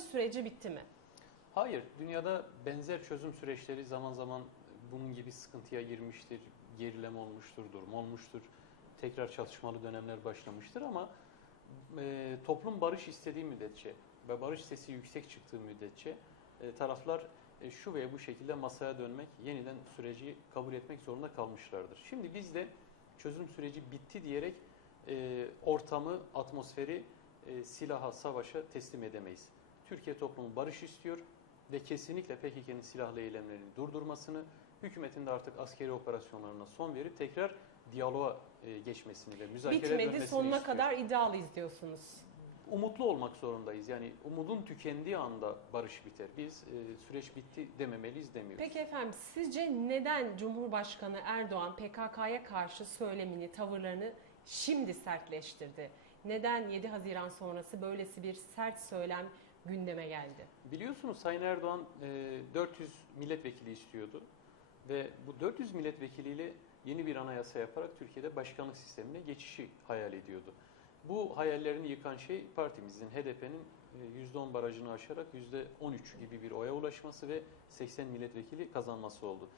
süreci bitti mi? Hayır, dünyada benzer çözüm süreçleri zaman zaman bunun gibi sıkıntıya girmiştir, gerileme olmuştur, durum olmuştur. Tekrar çatışmalı dönemler başlamıştır ama e, toplum barış istediği müddetçe ve barış sesi yüksek çıktığı müddetçe e, taraflar e, şu veya bu şekilde masaya dönmek, yeniden süreci kabul etmek zorunda kalmışlardır. Şimdi biz de çözüm süreci bitti diyerek e, ortamı, atmosferi e, silaha, savaşa teslim edemeyiz. Türkiye toplumu barış istiyor ve kesinlikle PKK'nın silahlı eylemlerini durdurmasını, hükümetin de artık askeri operasyonlarına son verip tekrar diyaloğa e, geçmesini ve müzakere Bitmedi dönmesini sonuna istiyor. kadar iddialıyız diyorsunuz. Umutlu olmak zorundayız. Yani umudun tükendiği anda barış biter. Biz e, süreç bitti dememeliyiz demiyoruz. Peki efendim sizce neden Cumhurbaşkanı Erdoğan PKK'ya karşı söylemini, tavırlarını şimdi sertleştirdi? Neden 7 Haziran sonrası böylesi bir sert söylem gündeme geldi? Biliyorsunuz Sayın Erdoğan e, 400 milletvekili istiyordu ve bu 400 milletvekiliyle yeni bir anayasa yaparak Türkiye'de başkanlık sistemine geçişi hayal ediyordu. Bu hayallerini yıkan şey partimizin, HDP'nin e, %10 barajını aşarak %13 gibi bir oya ulaşması ve 80 milletvekili kazanması oldu.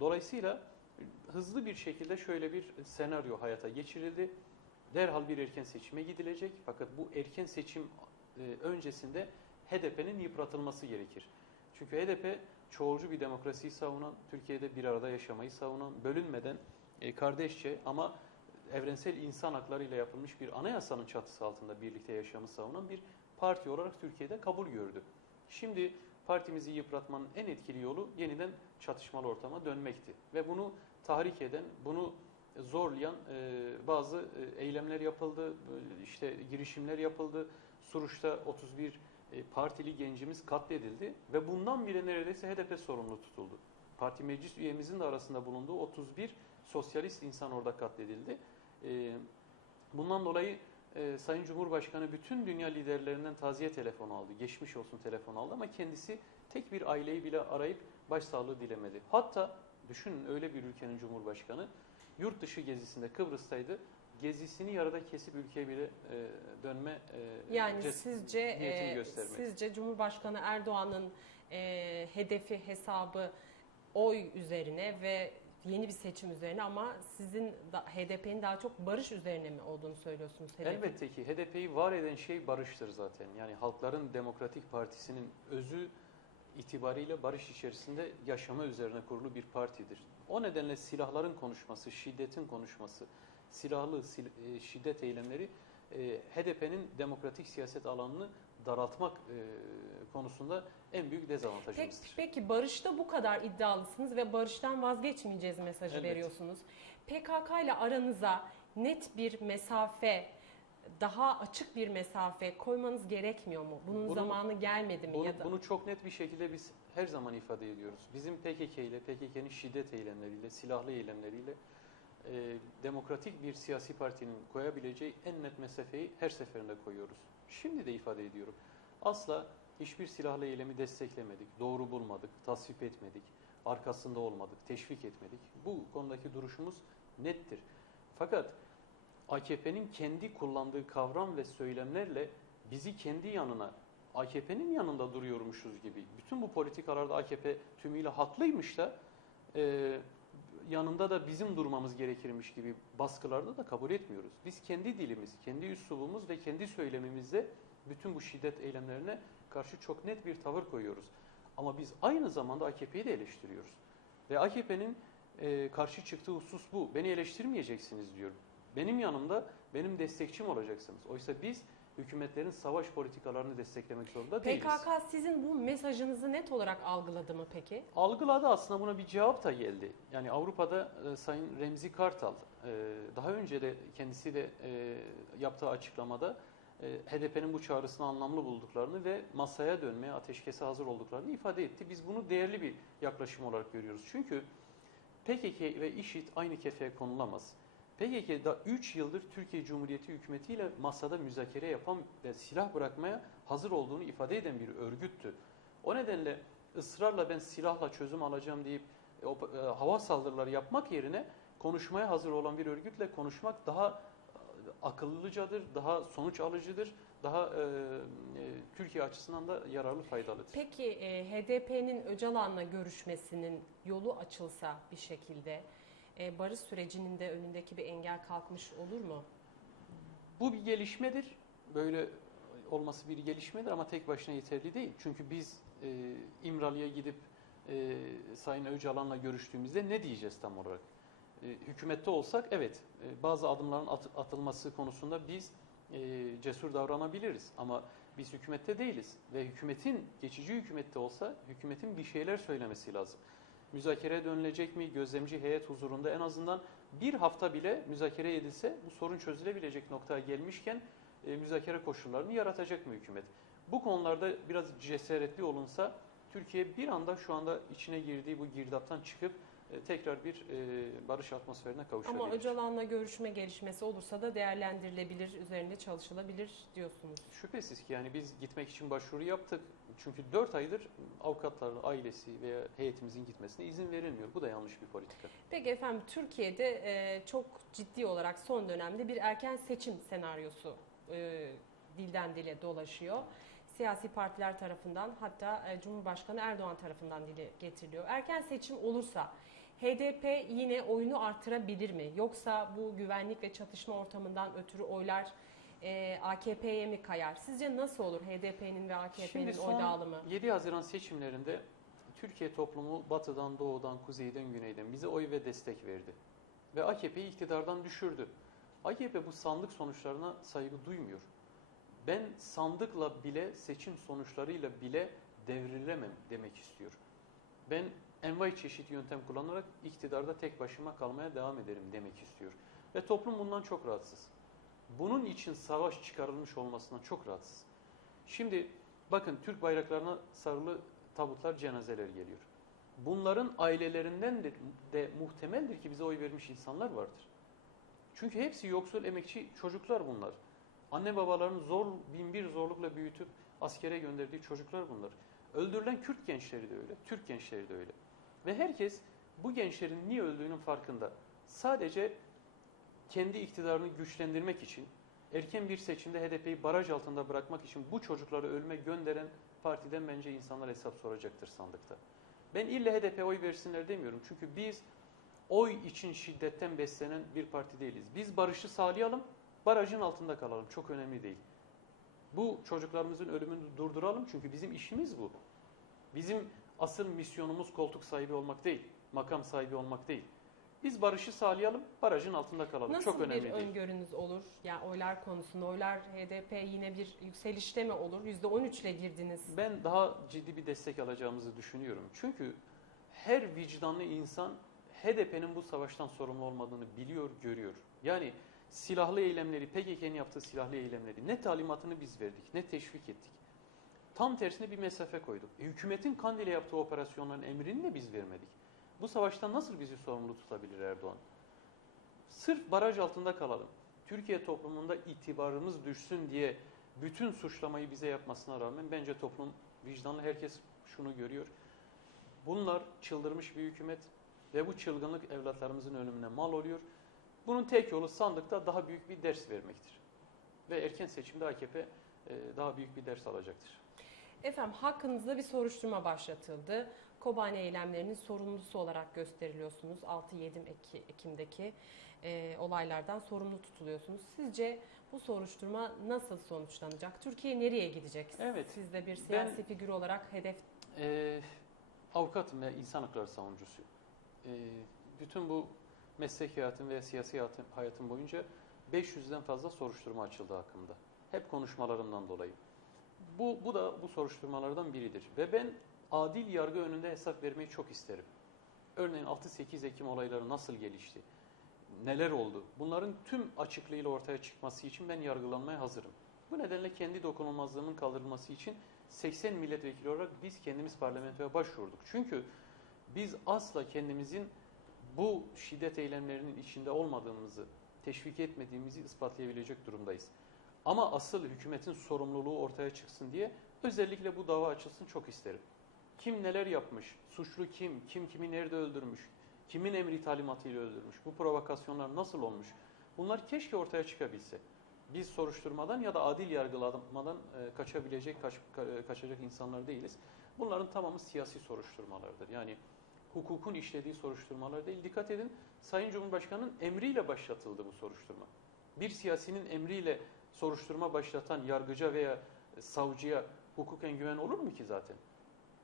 Dolayısıyla e, hızlı bir şekilde şöyle bir senaryo hayata geçirildi. Derhal bir erken seçime gidilecek fakat bu erken seçim e, öncesinde HDP'nin yıpratılması gerekir. Çünkü HDP çoğulcu bir demokrasiyi savunan, Türkiye'de bir arada yaşamayı savunan, bölünmeden e, kardeşçe ama evrensel insan hakları ile yapılmış bir anayasanın çatısı altında birlikte yaşamı savunan bir parti olarak Türkiye'de kabul gördü. Şimdi partimizi yıpratmanın en etkili yolu yeniden çatışmalı ortama dönmekti. Ve bunu tahrik eden, bunu zorlayan e, bazı e, eylemler yapıldı, e, işte girişimler yapıldı. Suruç'ta 31 e, partili gencimiz katledildi ve bundan bile neredeyse HDP sorumlu tutuldu. Parti meclis üyemizin de arasında bulunduğu 31 sosyalist insan orada katledildi. E, bundan dolayı e, Sayın Cumhurbaşkanı bütün dünya liderlerinden taziye telefonu aldı, geçmiş olsun telefonu aldı ama kendisi tek bir aileyi bile arayıp başsağlığı dilemedi. Hatta düşünün öyle bir ülkenin Cumhurbaşkanı yurt dışı gezisinde Kıbrıs'taydı. Gezisini yarıda kesip ülkeye bile e, dönme e, Yani ces- sizce niyetini e, sizce Cumhurbaşkanı Erdoğan'ın e, hedefi hesabı oy üzerine ve yeni bir seçim üzerine ama sizin da, HDP'nin daha çok barış üzerine mi olduğunu söylüyorsunuz? hedefi? Elbette ki HDP'yi var eden şey barıştır zaten. Yani Halkların Demokratik Partisi'nin özü itibariyle barış içerisinde yaşama üzerine kurulu bir partidir. O nedenle silahların konuşması, şiddetin konuşması, silahlı sil- e, şiddet eylemleri e, HDP'nin demokratik siyaset alanını daraltmak e, konusunda en büyük Peki, dezavantajımızdır. peki barışta bu kadar iddialısınız ve barıştan vazgeçmeyeceğiz mesajı Elbet. veriyorsunuz. PKK ile aranıza net bir mesafe, daha açık bir mesafe koymanız gerekmiyor mu? Bunun Bunu- zamanı gelmedi mi Bunu, ya da? bunu çok net bir şekilde biz her zaman ifade ediyoruz. Bizim PKK ile, PKK'nin şiddet eylemleriyle, silahlı eylemleriyle e, demokratik bir siyasi partinin koyabileceği en net mesafeyi her seferinde koyuyoruz. Şimdi de ifade ediyorum. Asla hiçbir silahlı eylemi desteklemedik, doğru bulmadık, tasvip etmedik, arkasında olmadık, teşvik etmedik. Bu konudaki duruşumuz nettir. Fakat AKP'nin kendi kullandığı kavram ve söylemlerle bizi kendi yanına AKP'nin yanında duruyormuşuz gibi. Bütün bu politikalarda AKP tümüyle haklıymış da e, yanında da bizim durmamız gerekirmiş gibi baskılarda da kabul etmiyoruz. Biz kendi dilimiz, kendi üslubumuz ve kendi söylemimizde bütün bu şiddet eylemlerine karşı çok net bir tavır koyuyoruz. Ama biz aynı zamanda AKP'yi de eleştiriyoruz. Ve AKP'nin e, karşı çıktığı husus bu. Beni eleştirmeyeceksiniz diyor. Benim yanımda benim destekçim olacaksınız. Oysa biz hükümetlerin savaş politikalarını desteklemek zorunda değiliz. PKK sizin bu mesajınızı net olarak algıladı mı peki? Algıladı aslında buna bir cevap da geldi. Yani Avrupa'da e, Sayın Remzi Kartal e, daha önce de kendisi de e, yaptığı açıklamada e, HDP'nin bu çağrısını anlamlı bulduklarını ve masaya dönmeye, ateşkese hazır olduklarını ifade etti. Biz bunu değerli bir yaklaşım olarak görüyoruz. Çünkü PKK ve IŞİD aynı kefeye konulamaz. PKK da 3 yıldır Türkiye Cumhuriyeti hükümetiyle masada müzakere yapan ve silah bırakmaya hazır olduğunu ifade eden bir örgüttü. O nedenle ısrarla ben silahla çözüm alacağım deyip e, e, hava saldırıları yapmak yerine konuşmaya hazır olan bir örgütle konuşmak daha akıllıcadır, daha sonuç alıcıdır, daha e, e, Türkiye açısından da yararlı, faydalıdır. Peki e, HDP'nin Öcalan'la görüşmesinin yolu açılsa bir şekilde e, barış sürecinin de önündeki bir engel kalkmış olur mu? Bu bir gelişmedir. Böyle olması bir gelişmedir ama tek başına yeterli değil. Çünkü biz e, İmralı'ya gidip e, Sayın Öcalan'la görüştüğümüzde ne diyeceğiz tam olarak? E, hükümette olsak evet e, bazı adımların at- atılması konusunda biz e, cesur davranabiliriz ama biz hükümette değiliz ve hükümetin geçici hükümette olsa hükümetin bir şeyler söylemesi lazım. Müzakereye dönülecek mi? Gözlemci heyet huzurunda en azından bir hafta bile müzakere edilse bu sorun çözülebilecek noktaya gelmişken e, müzakere koşullarını yaratacak mı hükümet? Bu konularda biraz cesaretli olunsa Türkiye bir anda şu anda içine girdiği bu girdaptan çıkıp tekrar bir e, barış atmosferine kavuşabilir. Ama Öcalan'la görüşme gelişmesi olursa da değerlendirilebilir, üzerinde çalışılabilir diyorsunuz. Şüphesiz ki yani biz gitmek için başvuru yaptık. Çünkü 4 aydır avukatların ailesi veya heyetimizin gitmesine izin verilmiyor. Bu da yanlış bir politika. Peki efendim Türkiye'de e, çok ciddi olarak son dönemde bir erken seçim senaryosu e, dilden dile dolaşıyor. Siyasi partiler tarafından hatta e, Cumhurbaşkanı Erdoğan tarafından dile getiriliyor. Erken seçim olursa HDP yine oyunu artırabilir mi? Yoksa bu güvenlik ve çatışma ortamından ötürü oylar e, AKP'ye mi kayar? Sizce nasıl olur HDP'nin ve AKP'nin oy dağılımı? 7 Haziran seçimlerinde Türkiye toplumu batıdan, doğudan, kuzeyden, güneyden bize oy ve destek verdi. Ve AKP'yi iktidardan düşürdü. AKP bu sandık sonuçlarına saygı duymuyor. Ben sandıkla bile, seçim sonuçlarıyla bile devrilemem demek istiyor. Ben envai çeşit yöntem kullanarak iktidarda tek başıma kalmaya devam ederim demek istiyor. Ve toplum bundan çok rahatsız. Bunun için savaş çıkarılmış olmasından çok rahatsız. Şimdi bakın Türk bayraklarına sarılı tabutlar, cenazeler geliyor. Bunların ailelerinden de, de muhtemeldir ki bize oy vermiş insanlar vardır. Çünkü hepsi yoksul emekçi çocuklar bunlar. Anne babaların zor, bin bir zorlukla büyütüp askere gönderdiği çocuklar bunlar. Öldürülen Kürt gençleri de öyle, Türk gençleri de öyle. Ve herkes bu gençlerin niye öldüğünün farkında. Sadece kendi iktidarını güçlendirmek için, erken bir seçimde HDP'yi baraj altında bırakmak için bu çocukları ölüme gönderen partiden bence insanlar hesap soracaktır sandıkta. Ben ille HDP oy versinler demiyorum. Çünkü biz oy için şiddetten beslenen bir parti değiliz. Biz barışı sağlayalım, barajın altında kalalım. Çok önemli değil. Bu çocuklarımızın ölümünü durduralım çünkü bizim işimiz bu. Bizim asıl misyonumuz koltuk sahibi olmak değil, makam sahibi olmak değil. Biz barışı sağlayalım, barajın altında kalalım. Nasıl Çok önemli bir değil. öngörünüz olur? Yani oylar konusunda oylar HDP yine bir yükselişte mi olur? %13 ile girdiniz. Ben daha ciddi bir destek alacağımızı düşünüyorum. Çünkü her vicdanlı insan HDP'nin bu savaştan sorumlu olmadığını biliyor, görüyor. Yani silahlı eylemleri, PKK'nın yaptığı silahlı eylemleri ne talimatını biz verdik, ne teşvik ettik. Tam tersine bir mesafe koyduk. E, hükümetin Kandil'e yaptığı operasyonların emrini de biz vermedik. Bu savaştan nasıl bizi sorumlu tutabilir Erdoğan? Sırf baraj altında kalalım. Türkiye toplumunda itibarımız düşsün diye bütün suçlamayı bize yapmasına rağmen bence toplum vicdanlı herkes şunu görüyor. Bunlar çıldırmış bir hükümet ve bu çılgınlık evlatlarımızın ölümüne mal oluyor. Bunun tek yolu sandıkta daha büyük bir ders vermektir. Ve erken seçimde AKP e, daha büyük bir ders alacaktır. Efendim hakkınızda bir soruşturma başlatıldı. Kobani eylemlerinin sorumlusu olarak gösteriliyorsunuz. 6-7 Eki- Ekim'deki e, olaylardan sorumlu tutuluyorsunuz. Sizce bu soruşturma nasıl sonuçlanacak? Türkiye nereye gidecek? Evet, Siz de bir siyasi figür olarak hedef Ee, avukatım ve insan hakları savunucusu. Ee, bütün bu meslek hayatım ve siyasi hayatım, hayatım boyunca 500'den fazla soruşturma açıldı hakkımda. Hep konuşmalarımdan dolayı. Bu, bu da bu soruşturmalardan biridir. Ve ben adil yargı önünde hesap vermeyi çok isterim. Örneğin 6-8 Ekim olayları nasıl gelişti? Neler oldu? Bunların tüm açıklığıyla ortaya çıkması için ben yargılanmaya hazırım. Bu nedenle kendi dokunulmazlığımın kaldırılması için 80 milletvekili olarak biz kendimiz parlamentoya başvurduk. Çünkü biz asla kendimizin bu şiddet eylemlerinin içinde olmadığımızı, teşvik etmediğimizi ispatlayabilecek durumdayız. Ama asıl hükümetin sorumluluğu ortaya çıksın diye özellikle bu dava açılsın çok isterim. Kim neler yapmış, suçlu kim, kim kimi nerede öldürmüş, kimin emri talimatıyla öldürmüş, bu provokasyonlar nasıl olmuş, Bunlar keşke ortaya çıkabilse. Biz soruşturmadan ya da adil yargılamadan e, kaçabilecek, kaç- ka- kaçacak insanlar değiliz. Bunların tamamı siyasi soruşturmalardır. Yani hukukun işlediği soruşturmalar değil. Dikkat edin Sayın Cumhurbaşkanı'nın emriyle başlatıldı bu soruşturma. Bir siyasinin emriyle soruşturma başlatan yargıca veya savcıya hukuken güven olur mu ki zaten?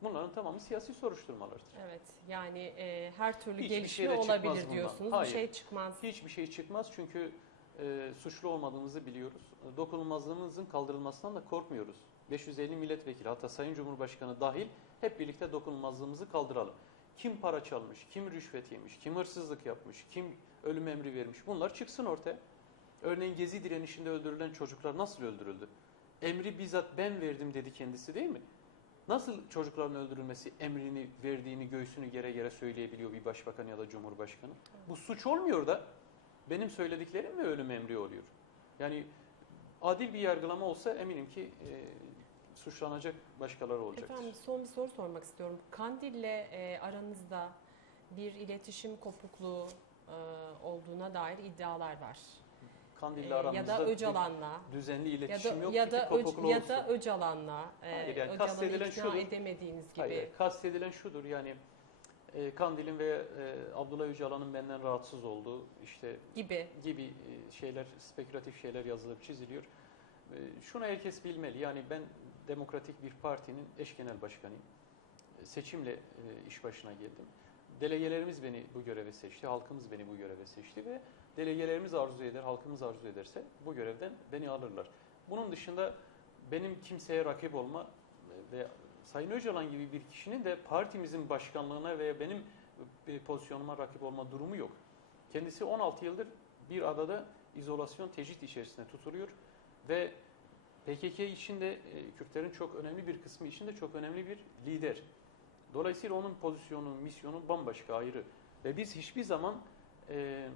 Bunların tamamı siyasi soruşturmalardır. Evet yani e, her türlü Hiçbir gelişme şey olabilir bundan. diyorsunuz. Hayır. Bir şey çıkmaz. Hiçbir şey çıkmaz çünkü e, suçlu olmadığımızı biliyoruz. Dokunulmazlığımızın kaldırılmasından da korkmuyoruz. 550 milletvekili hatta Sayın Cumhurbaşkanı dahil hep birlikte dokunulmazlığımızı kaldıralım. Kim para çalmış, kim rüşvet yemiş, kim hırsızlık yapmış, kim ölüm emri vermiş bunlar çıksın ortaya. Örneğin Gezi direnişinde öldürülen çocuklar nasıl öldürüldü? Emri bizzat ben verdim dedi kendisi değil mi? Nasıl çocukların öldürülmesi emrini verdiğini göğsünü gere gere söyleyebiliyor bir başbakan ya da cumhurbaşkanı? Bu suç olmuyor da benim söylediklerim mi ölüm emri oluyor? Yani adil bir yargılama olsa eminim ki e, suçlanacak başkaları olacaktır. Efendim son bir soru sormak istiyorum. Kandil'le e, aranızda bir iletişim kopukluğu e, olduğuna dair iddialar var. Kandil'le E, aramızda ya da Öcalan'la düzenli ya iletişim da yok ya da kopuklu Ö- ya da Öcalan'la e, Hayır, yani Öcalan'ı ikna şudur. edemediğiniz gibi. Hayır, kastedilen şudur yani e, Kandil'in ve e, Abdullah Öcalan'ın benden rahatsız olduğu işte gibi. gibi e, şeyler, spekülatif şeyler yazılıp çiziliyor. E, Şunu herkes bilmeli. Yani ben demokratik bir partinin eş genel başkanıyım. E, Seçimle e, iş başına geldim. Delegelerimiz beni bu göreve seçti, halkımız beni bu göreve seçti ve delegelerimiz arzu eder, halkımız arzu ederse bu görevden beni alırlar. Bunun dışında benim kimseye rakip olma e, ve Sayın Öcalan gibi bir kişinin de partimizin başkanlığına veya benim e, pozisyonuma rakip olma durumu yok. Kendisi 16 yıldır bir adada izolasyon tecrit içerisinde tutuluyor ve PKK içinde e, Kürtlerin çok önemli bir kısmı içinde çok önemli bir lider. Dolayısıyla onun pozisyonu, misyonu bambaşka ayrı. Ve biz hiçbir zaman e,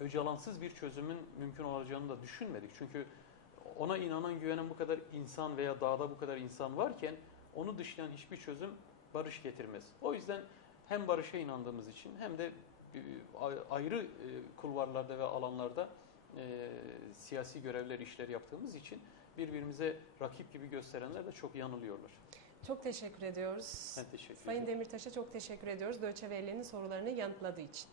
Öcalansız bir çözümün mümkün olacağını da düşünmedik. Çünkü ona inanan, güvenen bu kadar insan veya dağda bu kadar insan varken onu dışlayan hiçbir çözüm barış getirmez. O yüzden hem barışa inandığımız için hem de e, ayrı e, kulvarlarda ve alanlarda e, siyasi görevler, işler yaptığımız için birbirimize rakip gibi gösterenler de çok yanılıyorlar. Çok teşekkür ediyoruz. Ben teşekkür Sayın ederim. Demirtaş'a çok teşekkür ediyoruz. Döçe sorularını yanıtladığı için.